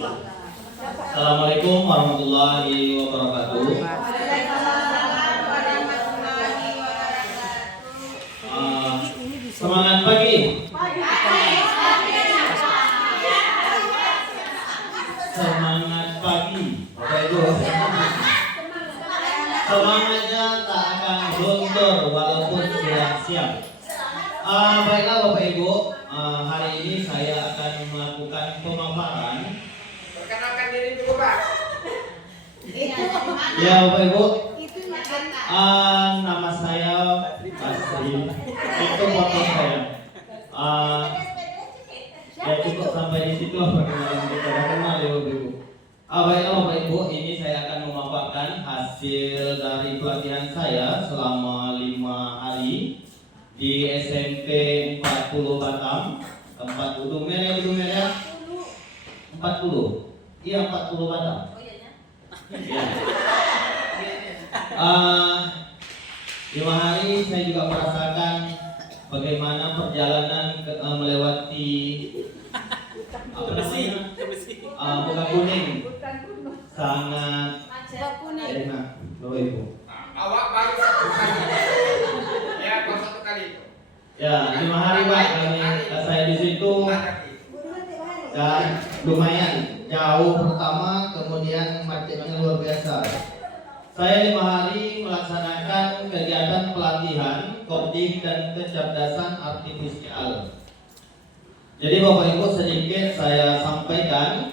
Assalamualaikum warahmatullahi wabarakatuh. Semangat pagi. Semangat pagi, Bapak Ibu. Semangatnya tak akan luntur walaupun sudah siang. Baiklah Bapak Ibu, hari ini saya akan melakukan pemaparan. Perkenalkan diri dulu Pak. Ya Bapak Ibu, nama saya Basri. Itu foto saya. Ya cukup sampai di situ perkenalan kita kenal ya Bapak Ibu. Baiklah Bapak Ibu, ini saya akan memaparkan hasil dari pelatihan saya selama 5 hari di SMP 40 Batam, tempat Udung Merah, 40. Iya 40 Batam. Ya. 5 hari saya juga merasakan bagaimana perjalanan melewati Muka Kuning. Sangat enak, Bapak Ibu. Awak baru 1 kali. Ya, baru 1 kali itu. Ya, 5 hari Pak saya di situ dan lumayan jauh pertama, kemudian macetnya luar biasa. Saya 5 hari melaksanakan kegiatan pelatihan coding dan kecerdasan artifisial. Jadi Bapak Ibu sedikit saya sampaikan.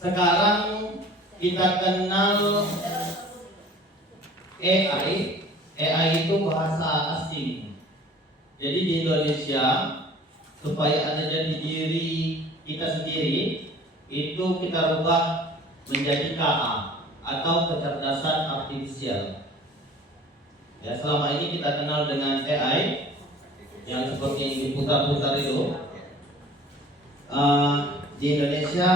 Sekarang kita kenal AI. AI itu bahasa asing. Jadi di Indonesia supaya ada jadi diri kita sendiri itu kita rubah menjadi KA atau kecerdasan artifisial. Ya, selama ini kita kenal dengan AI yang seperti yang diputar-putar itu. Di Indonesia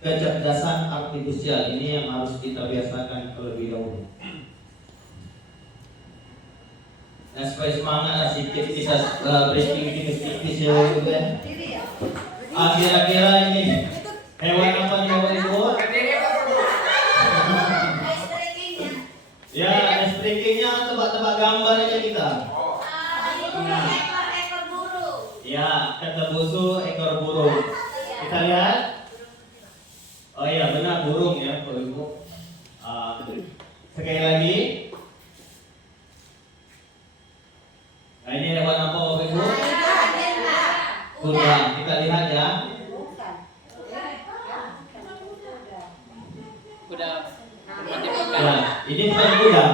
kecerdasan artifisial ini yang harus kita biasakan terlebih dahulu. Nah, supaya semangat lah sedikit kita breaking tipis-tipis ya gitu kan. Kira-kira ini hewan apa nih Bapak Ibu? Ya, streakingnya tebak-tebak gambar aja kita. Ekor burung. Ya, kata busu ekor burung. Kita lihat. Oh iya benar burung ya Bapak Ibu. Sekali lagi. Nah, ini hewan apa Bapak Ibu? Kuda. Kita lihat ya. Kuda. Ya, ini bukan kuda.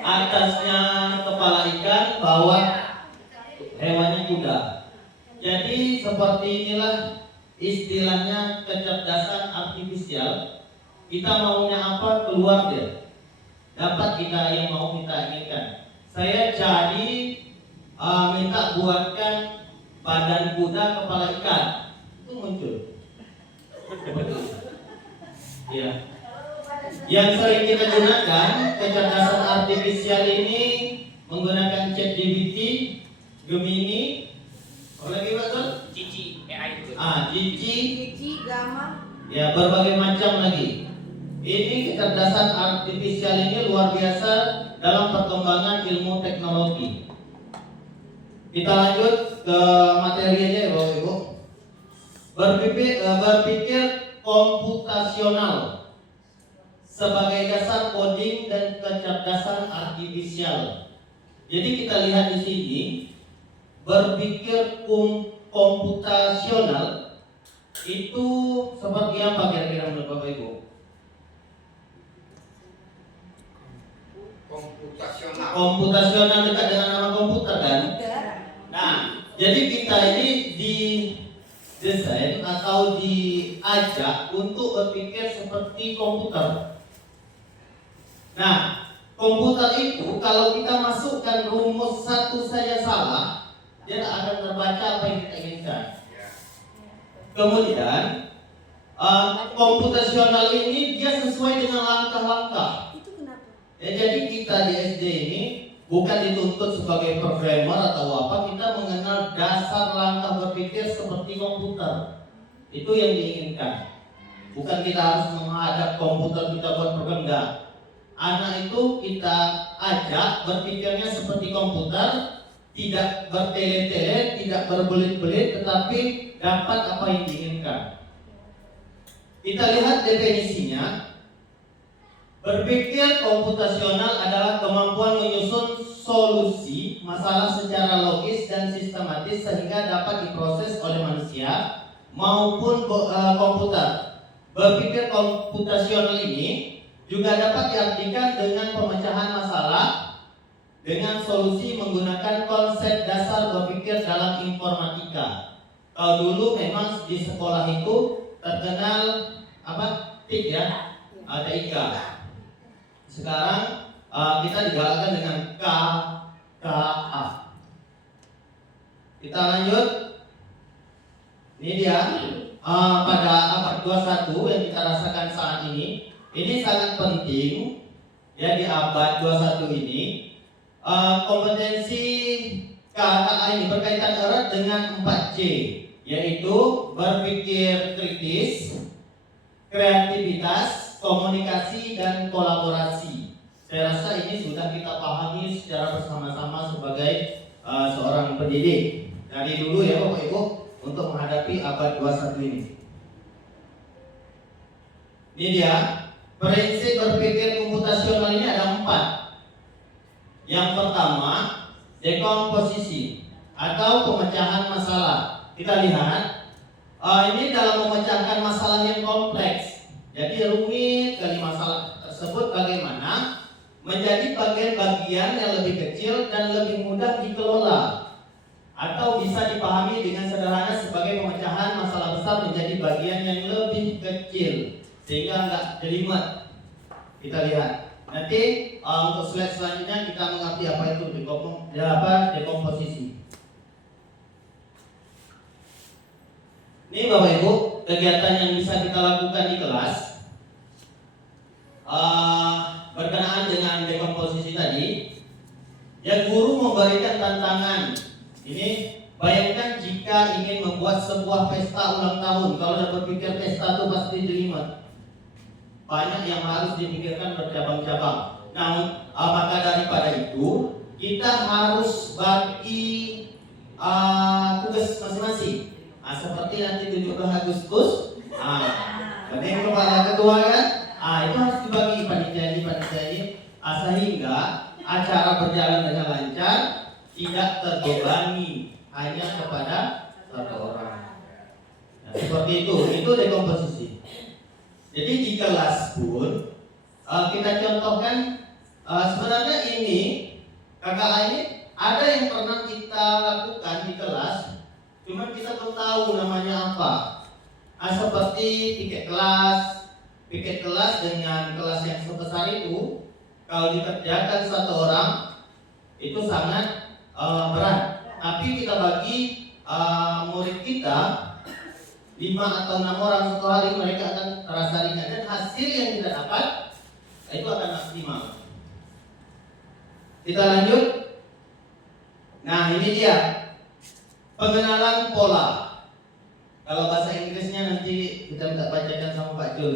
Atasnya kepala ikan, bawah hewannya kuda. Jadi seperti inilah istilahnya kecerdasan artifisial. Kita maunya apa keluar dia. Dapat kita yang mau kita inginkan. Saya jadi minta buatkan badan kuda kepala ikan. Itu muncul. Ya. Yang sering kita gunakan kecerdasan artifisial ini menggunakan ChatGPT, Gemini, apa lagi betul? Cici AI itu. Cici, Gamma. ya berbagai macam lagi. Ini kecerdasan artifisial ini luar biasa dalam perkembangan ilmu teknologi. Kita lanjut ke materi aja ya Bapak Ibu. Berpikir komputasional sebagai dasar coding dan kecerdasan artifisial. Jadi kita lihat di sini berpikir komputasional itu seperti apa kira-kira menurut Bapak Ibu? Komputasional dekat dengan nama komputer kan? Nah, jadi kita ini didesain atau diajak untuk berpikir seperti komputer. Nah, komputer itu kalau kita masukkan rumus satu saja salah, dia tak akan terbaca apa yang kita inginkan. Kemudian komputasional ini dia sesuai dengan langkah-langkah. Itu kenapa? Ya, jadi kita di SD ini bukan dituntut sebagai programmer atau apa, kita mengenal dasar langkah berpikir seperti komputer. Itu yang diinginkan. Bukan kita harus menghadap komputer kita buat program, enggak. Anak itu kita ajak berpikirnya seperti komputer, tidak bertele-tele, tidak berbelit-belit, tetapi dapat apa yang diinginkan. Kita lihat definisinya. Berpikir komputasional adalah kemampuan menyusun solusi masalah secara logis dan sistematis sehingga dapat diproses oleh manusia maupun komputer. Berpikir komputasional ini juga dapat diartikan dengan pemecahan masalah dengan solusi menggunakan konsep dasar berpikir dalam informatika. Kalau dulu memang di sekolah itu terkenal apa? TIK ya, TIK. Sekarang kita digalakkan dengan KKA. Kita lanjut. Ini dia pada abad 21 yang kita rasakan saat ini. Ini sangat penting ya di abad 21 ini. Kompetensi KKA ini berkaitan erat dengan 4C, yaitu berpikir kritis, kreativitas, komunikasi, dan kolaborasi. Saya rasa ini sudah kita pahami secara bersama-sama sebagai seorang pendidik dari dulu ya Bapak Ibu untuk menghadapi abad 21 ini. Ini dia, prinsip berpikir komputasional ini ada 4. Yang pertama, dekomposisi atau pemecahan masalah. Kita lihat, ini dalam memecahkan masalah yang kompleks. Jadi rumit kali masalah tersebut bagaimana menjadi bagian-bagian yang lebih kecil dan lebih mudah dikelola, atau bisa dipahami dengan sederhana sebagai pemecahan masalah besar menjadi bagian yang lebih kecil sehingga enggak jelimet. Kita lihat nanti untuk slide selanjutnya kita mengerti apa itu dekomposisi. Ini Bapak Ibu kegiatan yang bisa kita lakukan di kelas berkenaan dengan dekomposisi tadi. Ya, guru memberikan tantangan. Ini bayangkan jika ingin membuat sebuah pesta ulang tahun. Kalau udah berpikir pesta itu pasti jelimet. Banyak yang harus dipikirkan bercabang-cabang. Nah, maka daripada itu kita harus bagi tugas masing-masing. Seperti nanti 17 Agustus, berarti kepala ketua kan, itu harus dibagi panitia ini, sehingga acara berjalan dengan lancar, tidak terbebani hanya kepada satu orang. Nah, seperti itu dekomposisi. Jadi di kelas pun kita contohkan sebenarnya ini KKA ini ada yang pernah kita lakukan di kelas, cuma kita belum tahu namanya apa. Seperti piket kelas dengan kelas yang sebesar itu, kalau dikerjakan satu orang itu sangat berat. Tapi kita bagi murid kita 5 atau 6 orang satu hari, mereka akan terasa ringan dan hasil yang kita dapat itu akan maksimal. Kita lanjut. Nah, ini dia pengenalan pola. Kalau bahasa Inggrisnya nanti kita minta bacakan sama Pak Jul.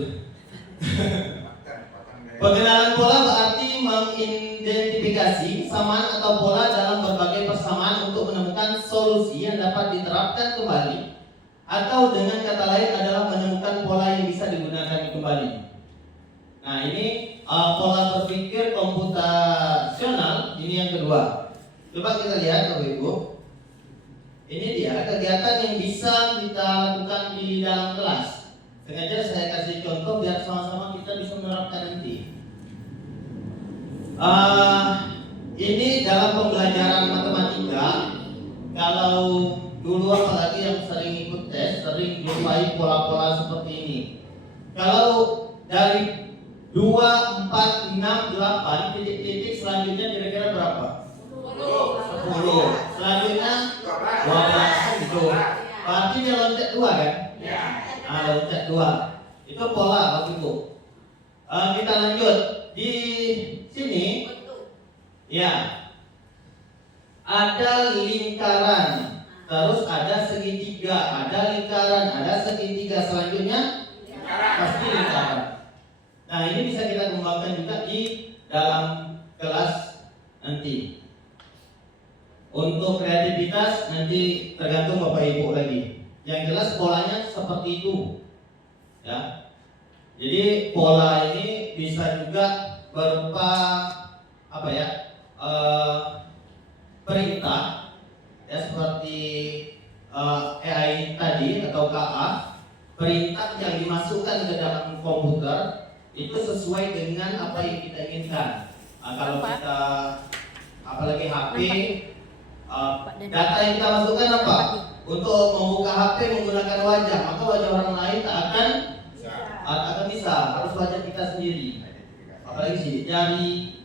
Pengenalan pola berarti mengidentifikasi kesamaan atau pola dalam berbagai persamaan untuk menemukan solusi yang dapat diterapkan kembali, atau dengan kata lain adalah menemukan pola yang bisa digunakan kembali. Nah, ini pola berpikir komputasional, ini yang kedua. Coba kita lihat Bapak Ibu. Ini dia kegiatan yang bisa kita lakukan di dalam kelas. Sengaja saya kasih contoh biar sama-sama kita bisa menerapkan nanti. Ini dalam pembelajaran matematika. Kalau dulu apalagi yang sering ikut tes, sering jumpai pola-pola seperti ini. Kalau dari 2, 4, 6, 8 titik-titik selanjutnya kira-kira berapa? 10. Selanjutnya 12 gitu. Berarti dia loncat 2 kan? Ya. Loncat 2. Itu pola Bapak Ibu. Kita lanjut di sini. Ya. ada lingkaran, terus ada segitiga, ada lingkaran, ada segitiga, selanjutnya pasti lingkaran. Nah, ini bisa kita kembangkan juga di dalam kelas nanti. Untuk kreativitas nanti tergantung Bapak Ibu lagi. Yang jelas polanya seperti itu, ya. Jadi pola ini bisa juga berupa apa ya? Perintah, ya, seperti AI tadi atau KA. Perintah yang dimasukkan ke dalam komputer itu sesuai dengan apa yang kita inginkan. Kalau kita apalagi HP, data yang kita masukkan apa? Untuk membuka HP menggunakan wajah, maka wajah orang lain tak akan bisa, harus wajah kita sendiri. Apalagi sidik jari,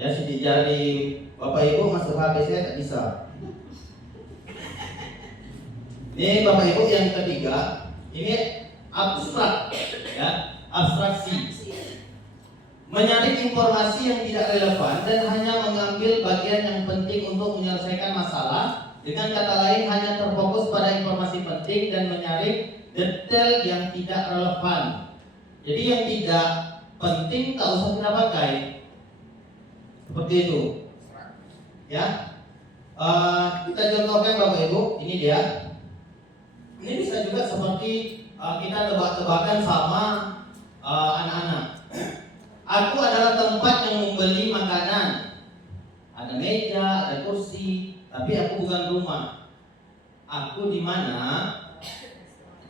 ya, sidik jari Bapak Ibu masuk HP saya tak bisa. Ini Bapak Ibu yang ketiga, ini abstrak, ya, abstraksi. Menyaring informasi yang tidak relevan dan hanya mengambil bagian yang penting untuk menyelesaikan masalah. Dengan kata lain, hanya terfokus pada informasi penting dan menyaring detail yang tidak relevan. Jadi yang tidak penting tak usah kita pakai. Seperti itu, ya. Kita contohkan Bapak Ibu, ini dia. Ini bisa juga seperti kita tebak-tebakan sama anak-anak. Aku adalah tempat yang membeli makanan. Ada meja, ada kursi, tapi aku bukan rumah. Aku di mana?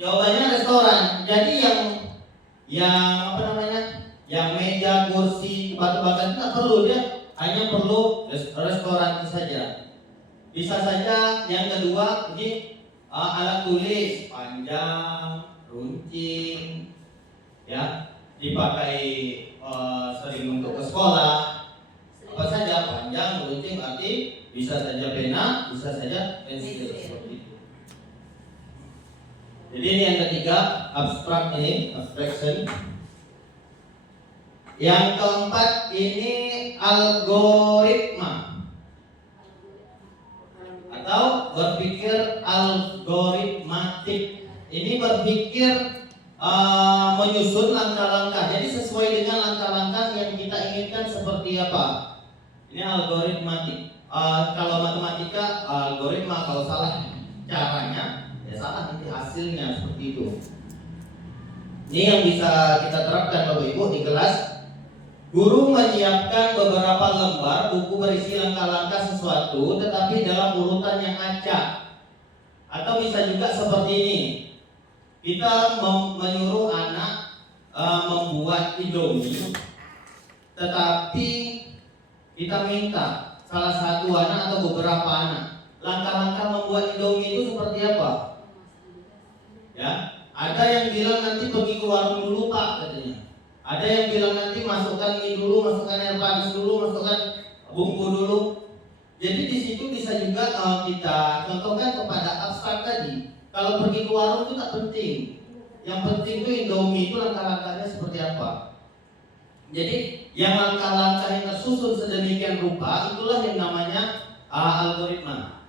Jawabannya restoran. Jadi yang apa namanya? Yang meja, kursi, tebak-tebakan itu tak perlu, dia hanya perlu restoran itu saja. Bisa saja yang kedua ini alat tulis panjang, runcing, ya, dipakai sering untuk ke sekolah. Apa saja panjang, runcing, arti bisa saja pena, bisa saja pensil, seperti itu. Jadi ini yang ketiga, abstrak ini, abstraction. Yang keempat ini algoritma atau berpikir algoritmatik. Ini berpikir menyusun langkah-langkah. Jadi sesuai dengan langkah-langkah yang kita inginkan seperti apa. Ini algoritmatik. Kalau matematika algoritma, kalau salah caranya ya salah nanti hasilnya, seperti itu. Ini yang bisa kita terapkan Bapak Ibu di kelas. Guru menyiapkan beberapa lembar buku berisi langkah-langkah sesuatu tetapi dalam urutan yang acak. Atau bisa juga seperti ini. Kita menyuruh anak membuat Indomie, tetapi kita minta salah satu anak atau beberapa anak, langkah-langkah membuat Indomie itu seperti apa? Ya, ada yang bilang nanti pergi ke warung dulu Pak, katanya. Ada yang bilang nanti masukkan ini dulu, masukkan air panas dulu, masukkan bumbu dulu. Jadi di situ bisa juga kita contohkan kepada abstrak tadi. Kalau pergi ke warung itu tak penting. Yang penting itu Indomie itu langkah-langkahnya seperti apa. Jadi yang langkah-langkah yang tersusun sedemikian rupa, itulah yang namanya algoritma.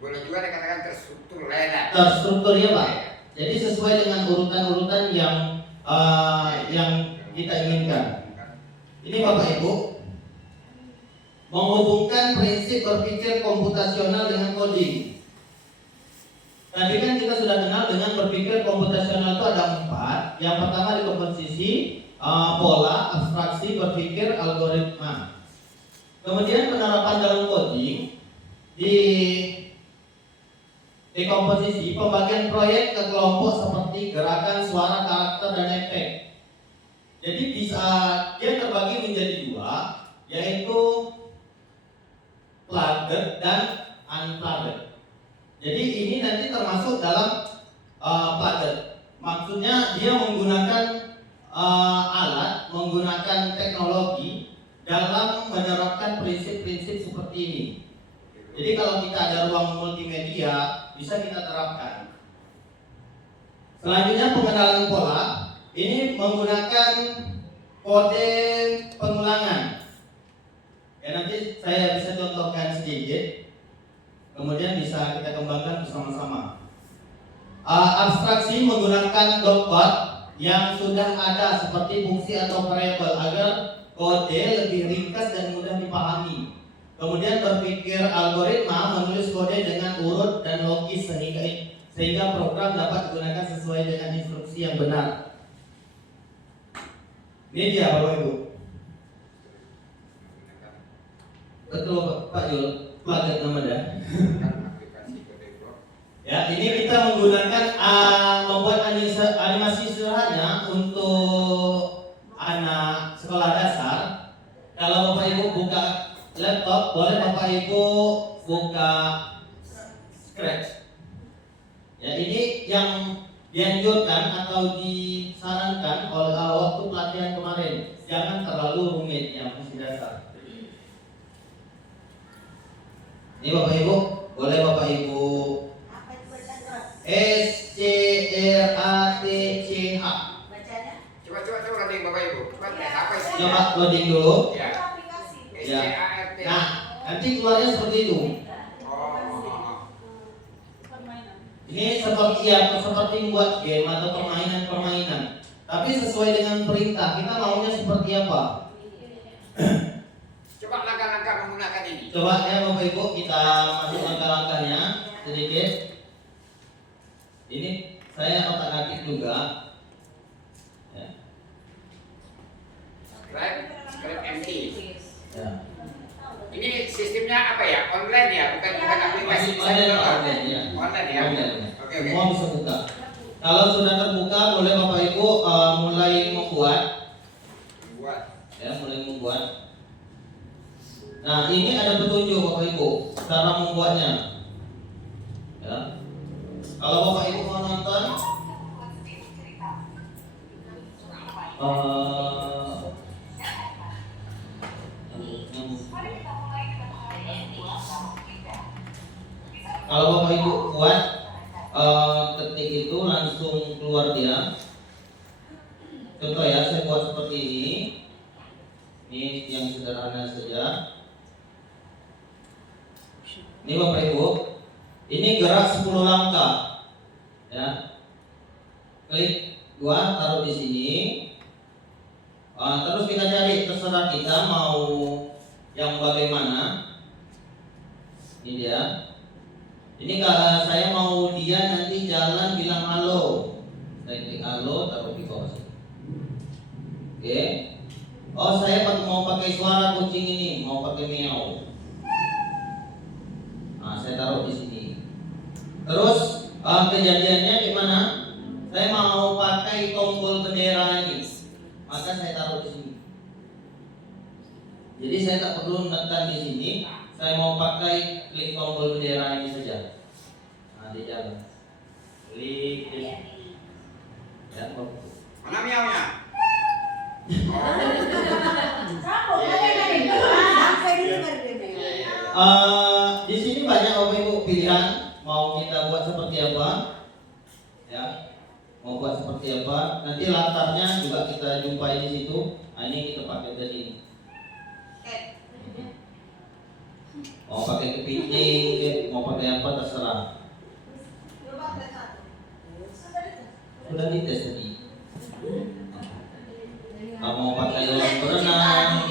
Boleh juga dikatakan terstruktur lah ya. Terstruktur ya Pak. Jadi sesuai dengan urutan-urutan yang kita inginkan. Ini Bapak Ibu, menghubungkan prinsip berpikir komputasional dengan coding. Tadi kan kita sudah kenal dengan berpikir komputasional itu ada 4. Yang pertama dekomposisi, pola, abstraksi, berpikir, algoritma. Kemudian penerapan dalam coding di dekomposisi, pembagian proyek ke kelompok seperti gerakan, suara, karakter, dan efek. Jadi bisa dia terbagi menjadi 2, yaitu plugged dan unplugged. Jadi ini nanti termasuk dalam plugged. Maksudnya dia menggunakan alat, menggunakan teknologi dalam menerapkan prinsip-prinsip seperti ini. Jadi kalau kita ada ruang multimedia, bisa kita terapkan. Selanjutnya pengenalan pola. Ini menggunakan kode pengulangan. Nanti saya bisa contohkan sedikit, kemudian bisa kita kembangkan bersama-sama. Abstraksi menggunakan dot yang sudah ada seperti fungsi atau variabel agar kode lebih ringkas dan mudah dipahami. Kemudian berpikir algoritma menulis kode dengan urut dan logis sehingga program dapat digunakan sesuai dengan instruksi yang benar. Ini dia Bapak Ibu. Betul Pak Yul, plaget namanya. Ya, ini kita menggunakan membuat animasi sederhana untuk anak sekolah dasar. Kalau Bapak Ibu buka laptop, boleh Bapak Ibu buka Scratch. Ya, ini yang dianjurkan atau disarankan oleh waktu pelatihan kemarin. Jangan terlalu rumit ya, masih dasar. Ini Bapak Ibu, boleh Bapak Ibu SCRATCH. Coba loading Bapak Ibu. Apa sih? Coba loading dulu. Ya. Ya. SCART. Nah, nanti keluarnya seperti itu. Ini seperti membuat game atau permainan. Tapi sesuai dengan perintah, kita maunya seperti apa? Coba langkah-langkah menggunakan ini. Coba ya Bapak Ibu, kita masuk langkah-langkahnya sedikit. Ini saya otak-atik juga. Ya. Script empty. Ya. Ini sistemnya apa ya? Online ya, bukan aplikasi. Online ya. Online ya. Oke. Semua bisa buka. Kalau sudah terbuka, boleh Bapak Ibu mulai membuat. Mulai membuat. Nah, ini ada petunjuk Bapak Ibu cara membuatnya. Ya. Kalau Bapak Ibu mau nonton, kalau Bapak Ibu buat ketik itu langsung keluar dia. Contoh ya, saya buat seperti ini. Ini yang sederhana saja. Ini Bapak Ibu, ini gerak 10 langkah. Ya. Klik 2, taruh di sini. Terus kita cari, terserah kita mau yang bagaimana. Ini dia. Ini kalau saya mau dia nanti jalan bilang halo. Saya klik halo, taruh di bawah sini. Oke. Oh, saya mau pakai suara kucing ini, mau pakai meow. Nah, saya taruh di sini. Terus kejadiannya gimana? Saya mau pakai tombol bendera ini, maka saya taruh di sini. Jadi saya tak perlu menekan di sini. Saya mau pakai klik tombol bendera ini saja. Nah, dia jalan. Klik di sini. Ya, mana miaunya? Di sini banyak Bapak Ibu pilihan mau kita buat seperti apa, ya, mau buat seperti apa. Nanti latarnya juga kita jumpai di situ. Nah, ini kita pakai tadi. Mau pakai kepiting, mau pakai apa terserah. Sudah dites tadi. Mau pakai orang berenang.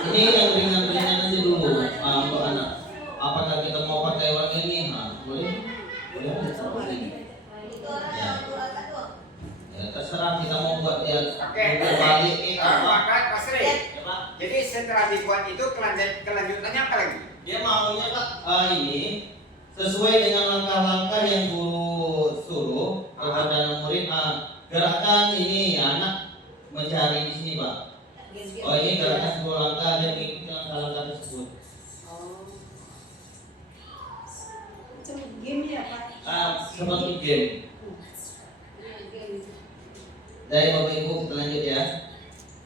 Ini yang ringan-ringan aja dulu untuk anak. Apakah kita mau pakai orang ini? Nah, boleh ini. Ya, terserah kita mau buat dia. Oke. Balik Maka Mas Rey. Jadi setelah dibuat itu kelanjutannya apa lagi? Dia maunya Pak ini sesuai dengan langkah-langkah yang guru suruh kepada murid. Gerakan ini anak mencari di sini Pak. Oh, ini gerakan 10 langkah, dia mengikuti langkah-langkah tersebut. Game ya Pak? Seperti game. Dari Bapak Ibu kita lanjut ya.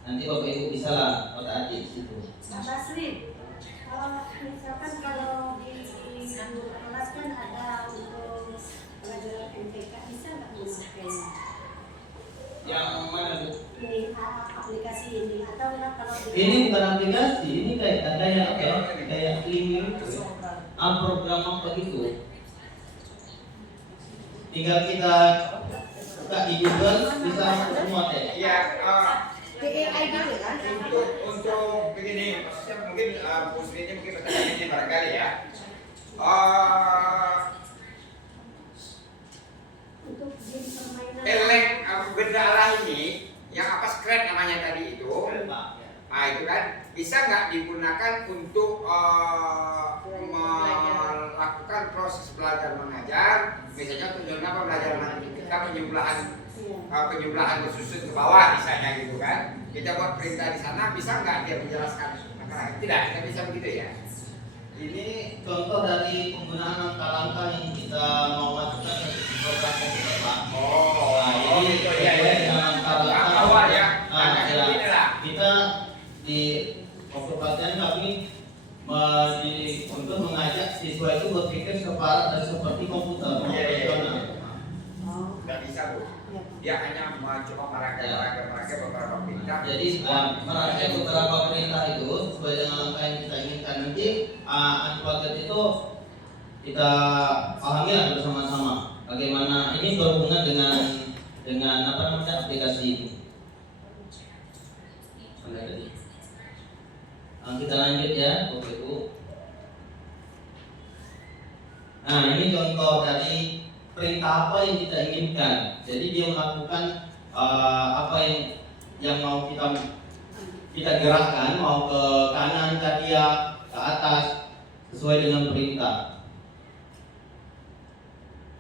Nanti Bapak Ibu bisa lah otak-atik di situ. Pak Basri, kalau misalkan kalau di kelas kan ada untuk pelajaran MTK, bisa nggak memakai Yang mana Bu? ini aplikasi ini atau enggak kalau Ini bukan aplikasi, ini kayak apa ya? Kayak link program apa gitu. Tinggal kita buka di Google bisa masuk semua teh. Ya, AI gitu kan? untuk begini, maksudnya mungkin ini mungkin pertanyaan ini barangkali ya. Untuk game permainan. Elek benda Allah ini yang apa scratch namanya tadi itu, nah itu kan bisa nggak digunakan untuk melakukan proses belajar mengajar, misalnya tujuan apa belajar mengajar kita penyembelahan bersusun ke bawah misalnya gitu kan, kita buat perintah di sana bisa nggak dia menjelaskan masyarakat? Tidak bisa begitu ya. Ini contoh dari penggunaan langkah-langkah yang kita mau masukkan ke program komputer Pak. Nah, ini gitu ya. langkah-langkah Awal ya. Kita di pokok pelatihan kami untuk mengajak siswa itu berpikir seperti komputer profesional. Nggak bisa Bu. Dia hanya mencoba merangkai beberapa perintah. Jadi merangkai beberapa perintah itu sesuai dengan langkah yang kita inginkan. Nanti unplugged itu kita pahami lah bersama-sama bagaimana ini berhubungan dengan apa namanya aplikasi ini. Kita lanjut ya, Bapak Ibu. Nah, ini contoh dari perintah apa yang kita inginkan. Jadi dia melakukan apa yang mau kita gerakkan, mau ke kanan, ke dia, ke atas sesuai dengan perintah.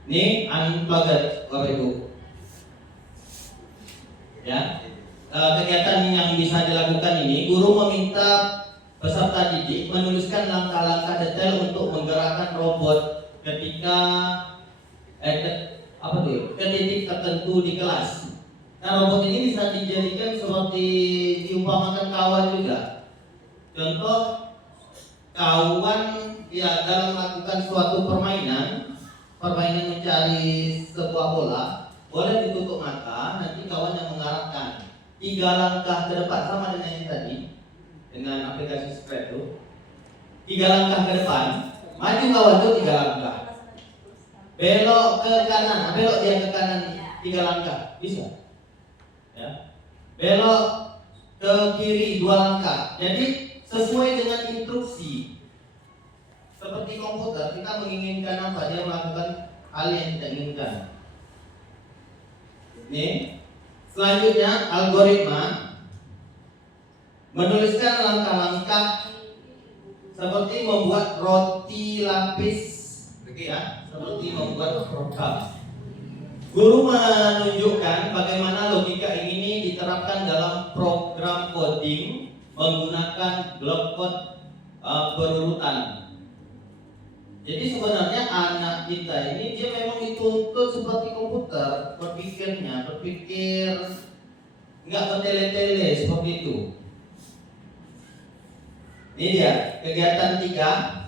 Ini unplugged, Bapak Ibu. Ya. Kegiatan yang bisa dilakukan ini, guru meminta peserta didik menuliskan langkah-langkah detail untuk menggerakkan robot ketika ke titik tertentu di kelas. Nah, robot ini bisa dijadikan seperti diumpamakan kawan juga. Contoh, kawan ya dalam melakukan suatu permainan mencari sebuah bola, boleh ditutup mata, nanti kawan yang mengarahkan 3 langkah ke depan, sama dengan yang tadi dengan aplikasi spread itu. 3 langkah ke depan, maju kawan itu 3 langkah. Belok ke kanan, belok dia ke kanan 3 langkah, bisa. Ya. Belok ke kiri 2 langkah. Jadi sesuai dengan instruksi. Seperti komputer, kita menginginkan apa, dia melakukan hal yang kita inginkan. Nih, selanjutnya algoritma menuliskan langkah-langkah seperti membuat roti lapis, ya, seperti membuat program. Guru menunjukkan bagaimana logika ini diterapkan dalam program coding menggunakan blok code berurutan. Jadi sebenarnya anak kita ini dia memang dituntut seperti komputer, berpikir nggak bertele-tele seperti itu. Ini dia kegiatan 3.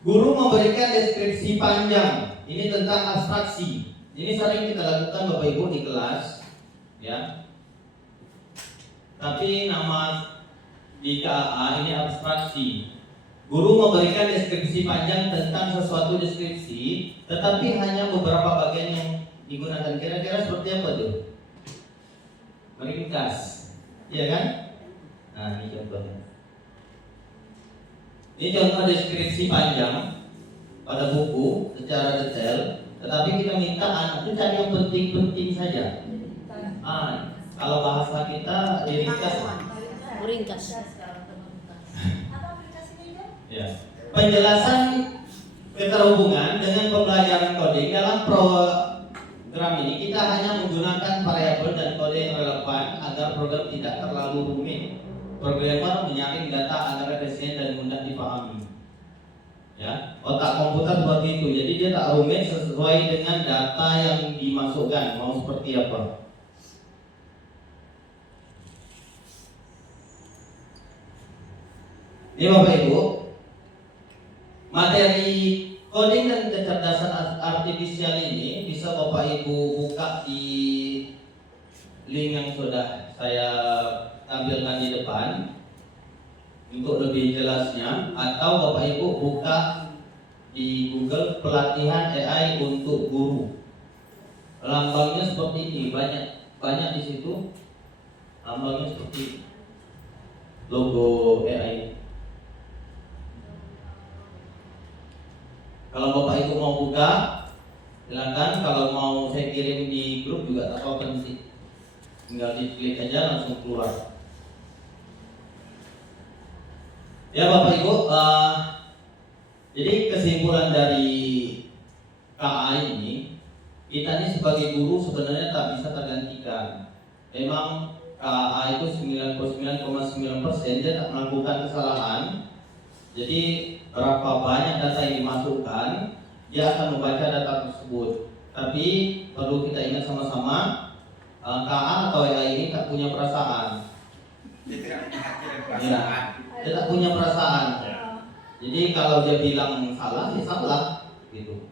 Guru memberikan deskripsi panjang. Ini tentang abstraksi. Ini sering kita lakukan Bapak Ibu di kelas, ya. Tapi nama di KA ini abstraksi. Guru memberikan deskripsi panjang tentang sesuatu deskripsi, tetapi hanya beberapa bagian yang digunakan. Kira-kira seperti apa tuh? Meringkas, ya kan? Nah, ini contohnya. Ini contoh deskripsi panjang pada buku secara detail, tetapi kita minta anak itu cari yang penting-penting saja. Kalau bahasa kita diringkas. Meringkas. Ya. Penjelasan keterhubungan dengan pembelajaran coding dalam program ini kita hanya menggunakan variabel dan kode yang relevan agar program tidak terlalu rumit. Programmer menyaring data agar efisien dan mudah dipahami. Ya, otak komputer seperti itu. Jadi dia tak rumit sesuai dengan data yang dimasukkan mau seperti apa. Ini Bapak Ibu, materi coding dan kecerdasan artifisial ini bisa Bapak Ibu buka di link yang sudah saya tampilkan di depan untuk lebih jelasnya, atau Bapak Ibu buka di Google pelatihan AI untuk guru. Lambangnya seperti ini, banyak di situ. Lambangnya seperti ini. Logo AI. Kalau Bapak Ibu mau buka, silakan. Kalau mau saya kirim di grup juga tak apa-apa sih. Tinggal diklik aja langsung keluar. Ya Bapak Ibu, jadi kesimpulan dari KA ini, kita ini sebagai guru sebenarnya tak bisa tergantikan. Memang KA itu 99,9% dia tak melakukan kesalahan. Jadi berapa banyak data yang dimasukkan, dia akan membaca data tersebut. Tapi perlu kita ingat sama-sama, KA atau AI ini tak punya perasaan. Dia tidak punya hati dan perasaan. Ya, dia tak punya perasaan. Jadi kalau dia bilang salah, ya salah, gitu.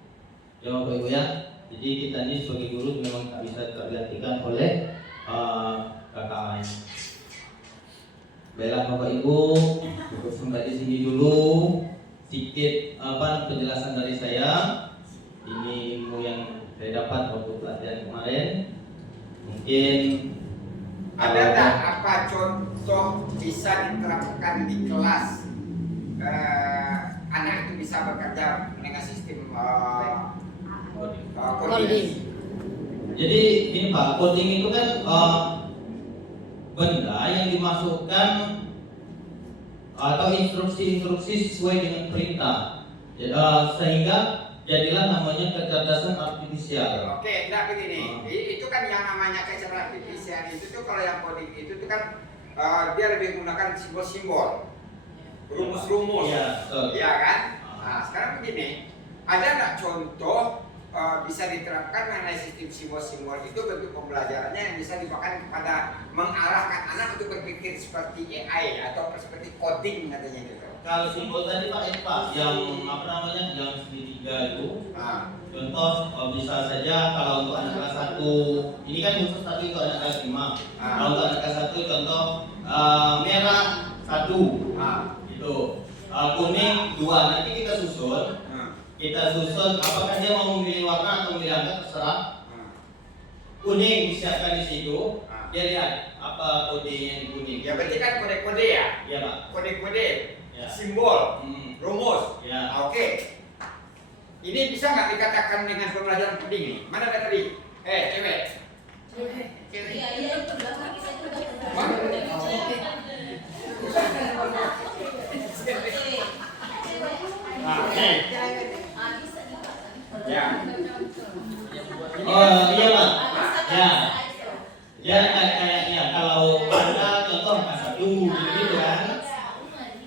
Ya Bapak Ibu ya. Jadi kita ini sebagai guru memang tak bisa tergantikan oleh KA. Baiklah Bapak Ibu, cukup sampai di sini dulu. Sedikit penjelasan dari saya. Ini ilmu yang saya dapat waktu pelatihan kemarin. Mungkin ada tak apa contoh bisa diterapkan di kelas anak itu bisa bekerja dengan sistem coding? Jadi ini Pak, coding itu kan benda yang dimasukkan atau instruksi-instruksi sesuai dengan perintah, sehingga jadilah namanya kecerdasan artifisial. Oke, nah begini, itu kan yang namanya kecerdasan artifisial itu tuh kalau yang coding itu tuh kan dia lebih menggunakan simbol-simbol, rumus-rumus, ya kan? Nah, sekarang begini, ada nggak contoh bisa diterapkan mengenai sistem simbol-simbol itu bentuk pembelajarannya yang bisa dipakai kepada mengarahkan anak untuk berpikir seperti AI atau seperti coding katanya gitu. Kalau simbol tadi Pak, yang yang segitiga itu, contoh bisa saja kalau untuk anak kelas 1, ini kan khusus tadi untuk anak kelas 5. Kalau untuk anak kelas 1 contoh merah 1, gitu. Kuning 2. Nanti kita susun. Apakah dia mau memilih warna atau memilih angka, terserah. Kuning disiapkan di situ. Dia lihat apa kodenya di kuning. Ya berarti kan kode-kode ya? Iya Pak. Kode-kode, ya. Simbol, rumus. Ya. Oke. Ini bisa nggak dikatakan dengan pembelajaran coding ini? Mana ada tadi? Cewek. Iya, itu belakang kita juga. Ya. Oh iya Pak. Ya. Ya kayak kalau ada contoh angka 1 gitu kan.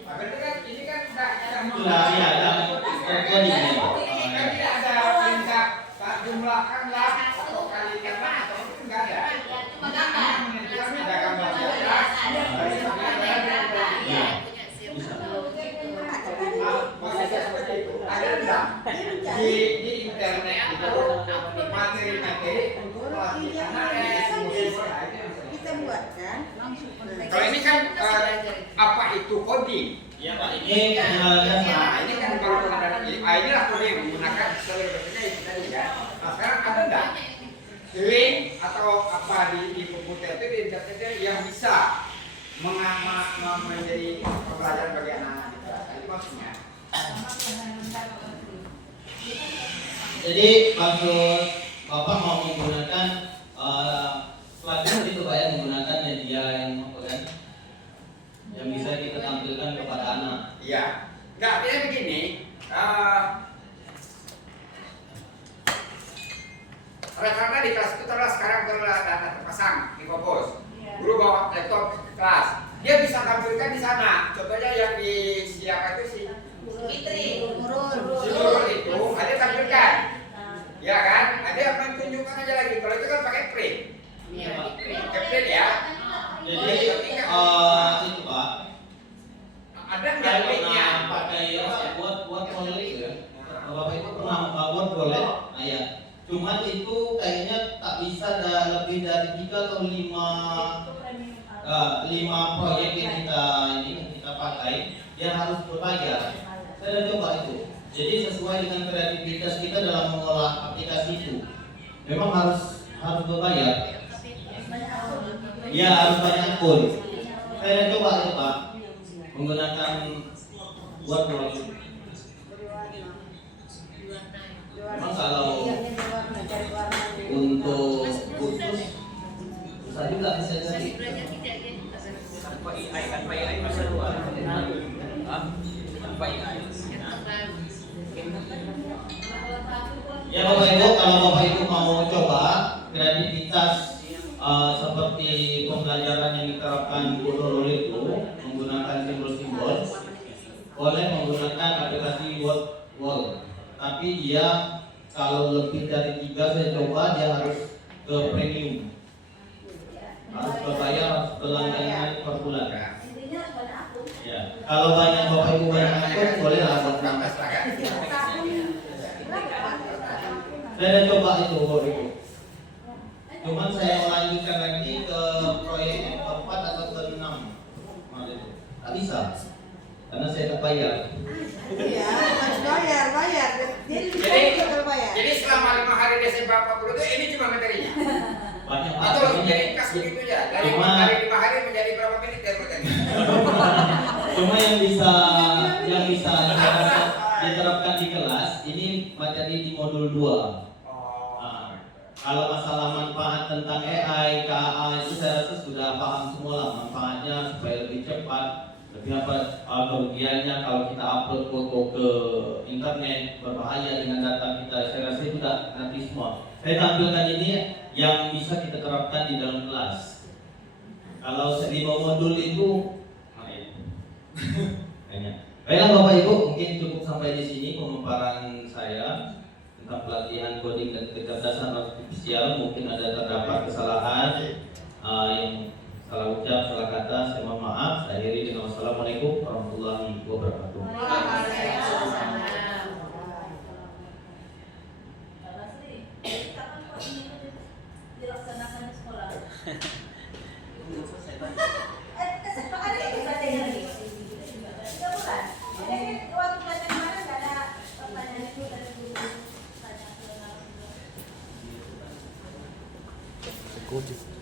Berarti kan ini kan Sudah ya ada coding ya. kan tidak ada perintah jumlahkanlah atau kalikanlah atau itu enggak ada. Cuma gambar. Ada gambar jelas. Ya. Ada enggak di internet itu materi-materi untuk pelatihan Kita buat kan langsung. kalau ini kan apa itu coding? Ya Pak, ini Nah, ini kan kalau pengadaan inilah coding yang menggunakan sebenarnya itu tadi ya. Nah, sekarang ada enggak link atau apa di komputer itu di internet yang bisa menjadi pembelajaran bagi anak-anak kita? Itu maksudnya. Jadi maksud Bapak mau menggunakan pelatihan itu Pak ya, menggunakan media yang apa kan? Yang bisa kita tampilkan kepada anak. Iya. Enggak, artinya begini. Rata-rata di kelas itu sekarang data terpasang di fokus. Guru bawa laptop ke kelas. Dia bisa tampilkan di sana. Contohnya yang di siapa itu si Nurul itu ada tampilkan. Ya kan? Ada yang menunjukkan aja lagi. Kalau itu kan pakai print. Iya Pak. Pakai print ya. Jadi itu Pak. Ada nggak linknya? Pakai buat wallet ya. Bapak itu pernah buat wallet. Nah ya. Cuman itu kayaknya tak bisa lebih dari 3 atau 5 5 proyek yang kita pakai, dia harus berbayar. Saya udah coba itu. Jadi sesuai dengan kreativitas kita dalam mengolah aplikasi itu, memang harus berbayar. Ya, harus banyak akun. Saya coba itu Pak, menggunakan Word. Memang kalau untuk khusus susah juga bisa jadi. Tanpa AI masa luar. Tanpa AI. Ya Bapak Ibu, kalau Bapak Ibu mau coba kreativitas seperti pembelajaran yang diterapkan Bu Nurul itu menggunakan simbol-simbol, boleh menggunakan aplikasi Word. Tapi dia kalau lebih dari 3 saya coba dia harus ke premium, harus berbayar, harus berlangganan per bulan. Ya, kalau banyak Bapak Ibu banyak akun boleh lah buat nambah. Saya coba itu Bapak Ibu. Cuman saya lanjutkan lagi ke proyek yang keempat atau ke-6 kemarin itu. Tak bisa, karena saya tak bayar. Iya, harus bayar. Jadi selama 5 hari Desember 40 ini cuma materinya. Banyak Atau langsung banget. jadi kas begitu ya. Dari Cuma- hari 5 hari menjadi berapa menit ya materi? Cuma yang bisa diterapkan di kelas ini materi di modul 2. Nah, kalau masalah manfaat tentang AI, KA itu saya rasa sudah paham semua lah manfaatnya supaya lebih cepat, lebih apa kerugiannya kalau kita upload foto ke internet berbahaya dengan data kita. Saya rasa itu sudah nanti semua. Saya tampilkan ini yang bisa kita terapkan di dalam kelas. Kalau 5 modul itu, nah itu. Kayaknya. Baiklah Bapak Ibu, mungkin cukup sampai di sini pemaparan saya tentang pelatihan coding dan kecerdasan artifisial. Mungkin ada terdapat kesalahan yang salah ucap, salah kata, saya mohon maaf. Saya akhiri dengan wassalamualaikum warahmatullahi wabarakatuh. Dilaksanakan di sekolah. Coaching.